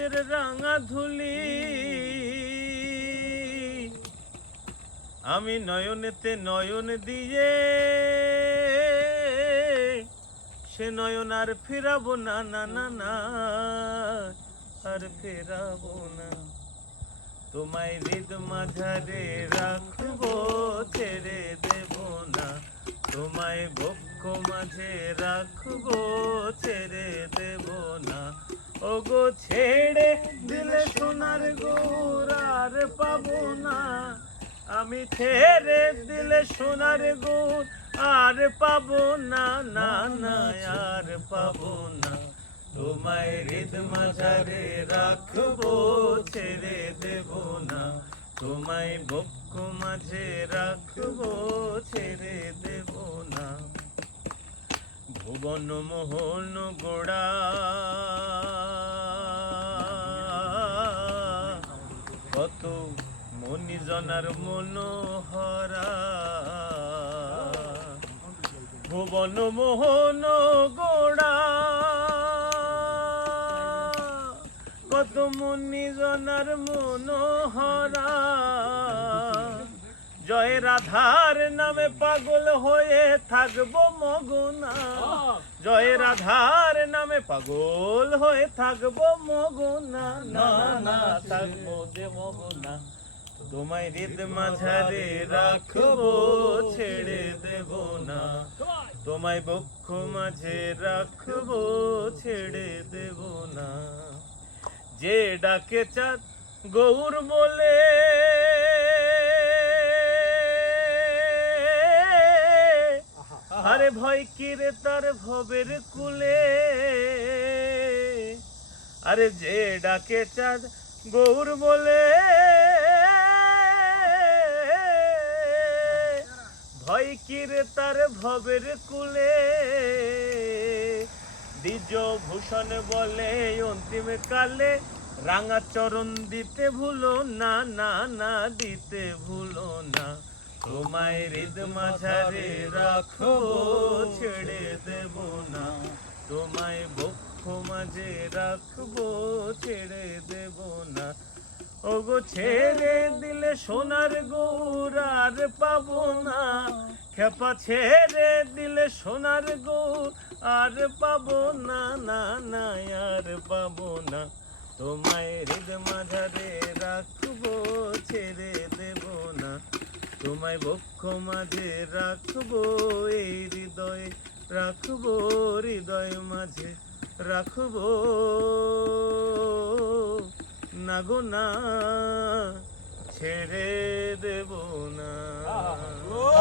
সবুজের রাঙা ধুলি আমি নয়নেতে নয়ন দিয়ে সে নয়ন আর ফেরাবো না, না না না আর ফেরাবো না। তোমায় হৃদ মাঝারে রাখবো, ছেড়ে দেব না। তোমায় বক্ষ মাঝে রাখবো, ছেড়ে দেব না। ওগো ছেড়ে দিলে সোনার গৌর আর পাবো না। আমি ছেড়ে দিলে সোনার গৌর আর পাবো না, না না আর পাবো না। তোমায় হৃদ মাঝারে রাখবো, ছেড়ে দেব না। তোমায় বক্ষ মাঝে রাখবো, ছেড়ে দেব না। ভুবন মোহন গোড়া কত মনিজনার মনোহরা, ভুবন মোহন গোড়া কত মনিজনার মনোহরা। জয় রাধার নামে পাগল হয়ে থাকবো মগনা, জয় রাধার নামে পাগল হয়ে থাকবো মগনা, না না থাকবো যে মগনা। তোমায় হৃদ মাঝারে রাখবো, ছেড়ে দেব না। তোমায় বক্ষ মাঝে রাখবো, ছেড়ে দেব না। যে ডাকে চাঁদ গৌর বলে আরে ভয় কিরে তার ভবের কুলে। আরে যে ডাকে চাঁদ গৌর বলে ভয় কিরে তার ভবের কুলে। দ্বিজ ভূষণ বলে অন্তিম কালে রাঙা চরণ দিতে ভুলো না, না না দিতে ভুলো না। তোমায় হৃদ মাঝারে রাখবো, ছেড়ে দেব না। তোমায় বক্ষ মাঝে রাখবো, ছেড়ে দেব না। ওগো ছেড়ে দিলে সোনার গৌর আর পাবো না। খেপা ছেড়ে দিলে সোনার গৌর আর পাবো না, না না আর পাবো না। তোমায় হৃদ মাঝারে রাখবো, ছেড়ে দেব না। তোমায় বক্ষ মাঝে রাখবো, এই হৃদয় রাখবো, হৃদয় মাঝে রাখবো না গো না।